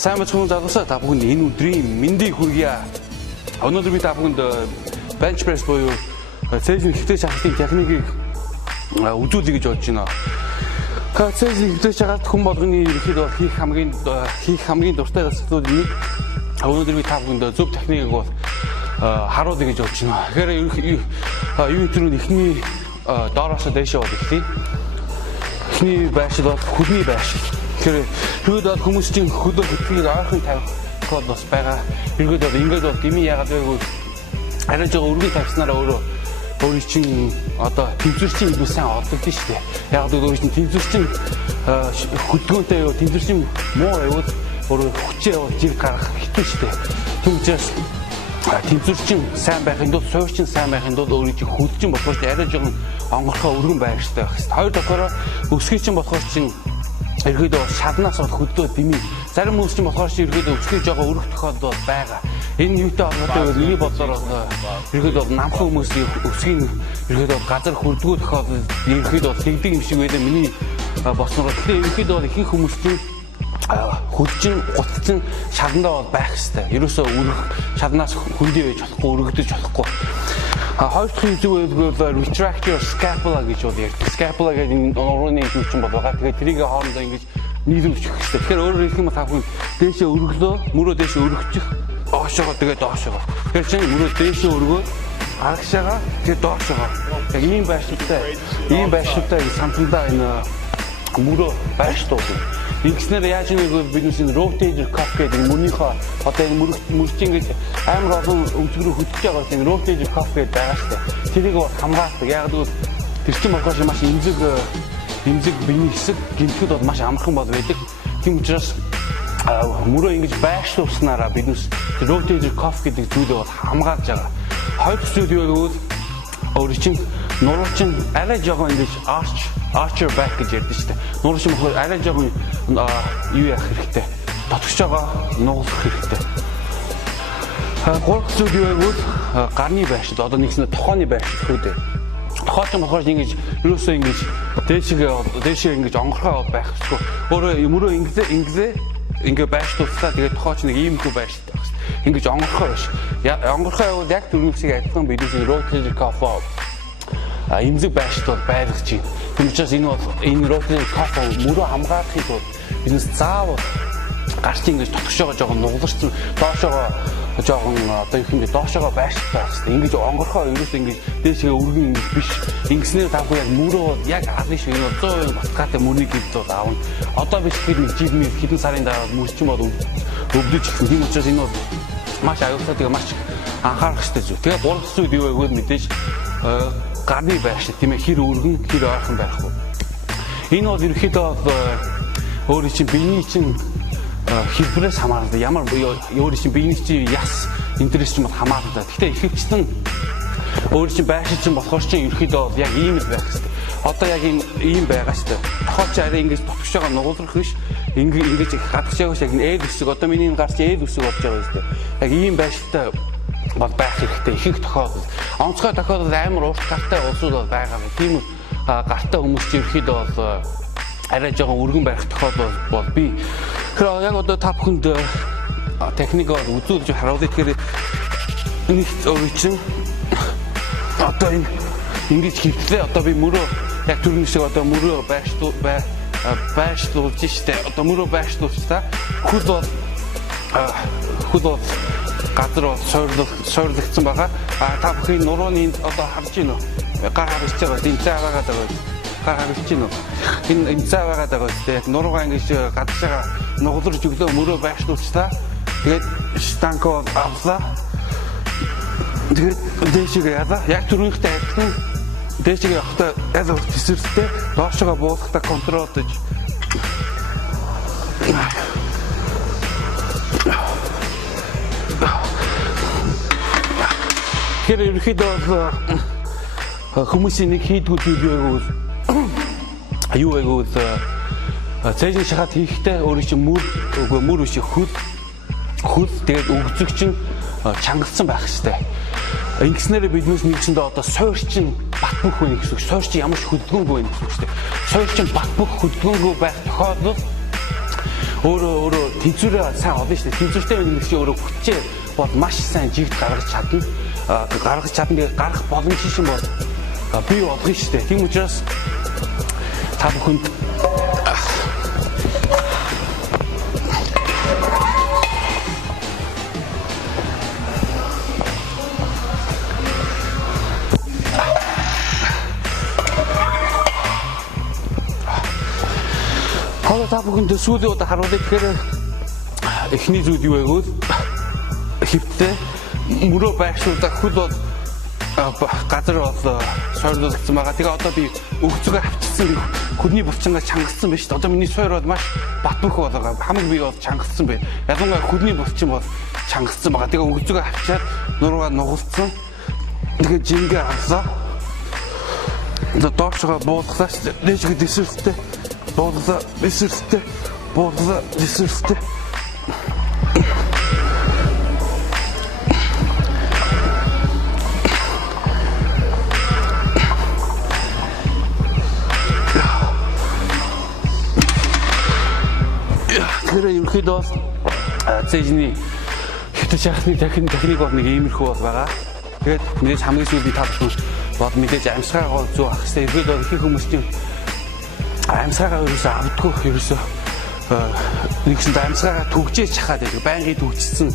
Сайн мэцхэн залуусаа та бүхэнд энэ өдрийн мэндийг хүргье. Өнөөдөр би та бүхэнд bench press буюу цэжин хөвтэй шахалтын техникийг үзүүлье гэж бодож байна. Цэжин хөвтэй шахалт хүн болгоны ерөнхийдөө хийх хамгийн дуртай асуудлууд нэг. Өнөөдөр би та бүхэнд зөв техникийг бол харуулъя гэж бодож байна. Тэгэхээр юу төрөнд эхний доороос дээшээ бол эхлэе. Эхний байшил бол хөдний байшил. Тэгэхээр хөөд хүмүүс чинь хөдөө хөдөлгөөнийг ойрхон тавих код бас байгаа. Эргээд бол ингээд бол гими яагаад байгааг арай жоо өргөн тавьснараа өөрөө чинь одоо тэмцвэрчин илүү сайн олдогдсон шүү дээ. Яг л өөрөө чинь тэмцвэрчин хөдөлгөөнтэй юу тэмцвэрчин муу явуул өөрөө хүчээ явуул жиг гаргах хэцүү шүү дээ. Түн учраас тэмцвэрчин сайн байхын тулд суурчин сайн байхын тулд өөрөө чинь хөдөлчин болохоор арай жоо онгорхоо өргөн байх хэрэгтэй байх хэрэгтэй. Хоёр дахаараа өсгийчин болохоор чинь ерөөдөө шалнаас бол хөдөө дэмий. Зарим хүмүүс чинь болохоор ерөөдөө өсгөж байгаа өрөх тохиолдол байгаа. Энэ юутай холбоотой вэ? Миний бодлоор ерөөдөө намхан хүмүүсийн өсгийн ерөөдөө газар хүрдгүү тохиолдол ерөөдөө тэгдэг юм шиг байлаа миний босноор. Тэгэхээр ерөөдөө ихэнх хүмүүс чинь хөдөлчин гутцсан шаландаа бол байх хэрэгтэй. Ерөөсөө өрөх шалнаас хөндөй байж болохгүй, өргөдөж болохгүй. Хоёр дахь зүйл бол retract your scapula гэж бол ярьдаг. Scapula гэдэг энэ урууны жүжигчин бол байгаа. Тэгээд тэрийг хоорондоо ингэж нийлүүлж өгөх хэрэгтэй. Тэгэхээр өөрөөр хэлэх юм бол тавхан дээшээ өргөлөө, мөрөө дээшээ өргөчих, доошоогоо тэгээд доошоогоо. Тэгэхээр чинь мөрөө дээшээ өргөө, арагшаага тэгээд доошоогоо. Яг ийм байшилтай самтандаа энэ мөрөө байштай бол. Ингэснээр яаж нэг бизнес энэ rotator cuff гэдэг мөнийхөө одоо энэ мөрчин гэж амар олон өмчг рүү хөтлөж байгаа энэ rotator cuff гэдэг байгаа шүү дээ. Тэрийг бол хамгаалдаг. Яг л тэр чинь болохоор маш эмзэг биений хэсэг гэмтгэд бол маш амархан бол байдаг. Тийм учраас мөрөө ингэж байршлуулснараа бизнес rotator cuff гэдэг зүйлээ бол хамгаалж байгаа. Хоёр дахь зүйл юу гэвэл өөр чинь нуруу чинь арай жоохон ингэж archer back гэж ярьдэн шүү дээ. Нуруу чинь болохоор арай жоохон юу яах хэрэгтэй. Дотгоч байгаа нугалах хэрэгтэй. Гурав дахь зүйл юу гэвэл гарны байшил. Одоо нэгснэ тохооны байшил хөөдөө. Тохоо ч болохоор ингэж юусоо ингэж дээшээ ингэж онгорхоо байх хэрэггүй. Өөрөө мөрөө ингээ байшлуулсаа тэгээд тохоо ч нэг иймэрхүү байшилтай байх хэрэгтэй. Ингэж онгорхоо биш. Онгорхоо явал яг түрүүсийг адилхан бизнес rotator cuff эмзэг байшилт бол байлгаж байна. Тийм учраас энэ rotator cuff мөрөө хамгаалахын тулд бизнес заавал гарч ингэж дотгошоогоо жоохон нугаларсан доошоогоо жоохон одоо юу юм бэ доошоогоо байшилтай байх хэрэгтэй. Ингэж онгорхоо ерөөс ингэж дээшээ өргөн ингэж биш. Ингэснээр тавхан яг мөрөө яг алын шиг энэ 100% батгаатай мөрний гэлд бол аавна. Одоо биш хэд нэг жил мэд хэдэн сарын дараа мөрчин бол өвдөж ирсэн. Тийм учраас энэ бол маш аюултай тэгээ маш анхаарах хэрэгтэй зүйл. Тэгээ гурав дахь зүйл юу вэ гэвэл мэдээж гарны байшил тийм ээ хэр өргөн хэр ойрхон байх вэ? Энэ бол ерөөхдөө өөрийн чинь биений чинь хэлбэрээс хамаардаг. Ямар өөрийн чинь биений чинь яс интерес чинь хамаардаг. Гэхдээ ихэвчлэн өөрийн чинь байшил чинь болохоор чинь ерөөхдөө яг ийм л байх хэрэгтэй. Одоо яг ийм байгаа шүү дээ. Тохооч арай ингэж тотгошоогоо нугалрах биш. Ингэж гадагшаагаас яг ээл үсэг одоо миний гарч ээл үсэг болж байгаа шүү дээ. Яг ийм байшилтай бол байх хэрэгтэй. Ихэнх тохиолдолд онцгой тохиолдолд амар урт гартай улсууд бол байгаа. Тийм үү гартай хүмүүс чинь ерөөхдөө бол арай жоохон өргөн байх тохиолдол бол би. Тэгэхээр яг одоо та бүхэнд техникээр үзүүлж харуулъя. Тэгэхээр нэг өөрийн чинь одоо энэ ингэж хөвтлээ. Одоо би мөрөө яг түрүүний шиг одоо мөрөө байршлуулж штэ. Одоо мөрөө байршлуулчихлаа. Хөл бол газар бол сойрлогдсон байгаа. Та бүхэн нурууны одоо харж байна уу? Гар харж байгаа. Энэ цаа байгаа даа. Гар харж байна уу? Энэ цаа байгаа даа. Яг нуруугаа ингэж гадагшаага нугаларч өглөө мөрөө байршлуулчихлаа. Тэгээд станкоо авлаа. Тэгээд дээшээ яалаа. Яг түрүүнийхтэй адилхан дээшээ явахдаа ялаа төсвөртэй доошоо буулгахдаа контролдож Тэгэхээр ерөөхдөө хүмүүсийн нэг хийдгүү зүйл юу гэвэл цэжин шахаад хийхдээ өөрөө чинь мөр биш хөл тэгээд өгцөг чинь чангалтсан байх хэрэгтэй. Ингэснээр биднээс нэгсэндээ одоо суурьчин бат бөх байна гэсэн үг. Суурьчин ямар ч хөдөлгөөнгүй байна гэсэн үг шүү дээ. Суурьчин бат бөх хөдөлгөөнгүй байх тохиолдолд өөрөө тэнцвэрээ сайн олно шүү дээ. Тэнцвэртэй байх чинь өөрөө хүчээ бол маш сайн жигд гаргаж чадна. Гарах боломж шиг бол бий болгоно шүү дээ. Тийм учраас та бүхэнд та бүхэнд сүүлийн удаа харуулъя тэгэхээр эхний зүйл юу вэ гэвэл хөвтэй мөрөө байршуулдаг хөл бол газар бол сойрлуулсан байгаа. Тэгээ одоо би өгцөгөө авчирсан хөдний булчингаа чангалтсан байна шүү дээ. Одоо миний сойр бол маш батбөх болоо. Хамаг бий бол чангалтсан байна. Ялангуяа хөдний булчин бол чангалтсан байгаа. Тэгээ өгцөгөө авчиад нуруугаа нугалцсан. Тэгээ жингээ авлаа. Одоо доошоо буулгалаа шүү дээ. Дээшгээ дэсвэртэй. Буулгалаа дэсвэртэй. Буулгалаа дэсвэртэй. Тэгэхээр ерөнхийдөө цэжний хөвтөж яхны техник бол нэг иймэрхүү бол байгаа. Тэгээд мэдээж хамгийн сүүл би та бүхэн бол мэдээж амьсгаагаа зүү ах хэрэгтэй. Ерөнхийдөө их хүмүүс чинь амьсгаагаа ерөөсөө авдаггүй ерөөсөө нэгсэн амьсгаагаа түгжээж чахаад байдаг. Байнгын түгжсэн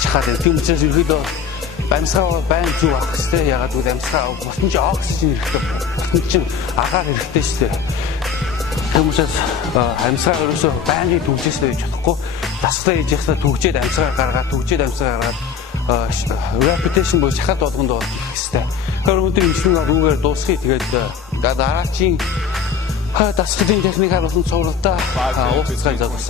чахаад байдаг. Тийм учраас ерөнхийдөө амьсгаагаа байн зүү ах хэрэгтэй. Ягаад гэвэл амьсгаа бутан чинь оксижен хэрэгтэй. Бутан чинь агаар хэрэгтэй шүү дээ. Хүмүүсээс амьсгаа ерөөсөө байнгын түгжээстэй байж чадахгүй. Дасгалаа хийж яхаа түгжээд амьсгаа гаргаад repetition буюу шахалт болгонд болох хэрэгтэй. Тэгэхээр өнөөдөр имчнээ рүүгээр дуусгая. Тэгээд дараачийн дасгалын техникаар болсон цувралдаа уулзцай залгасан.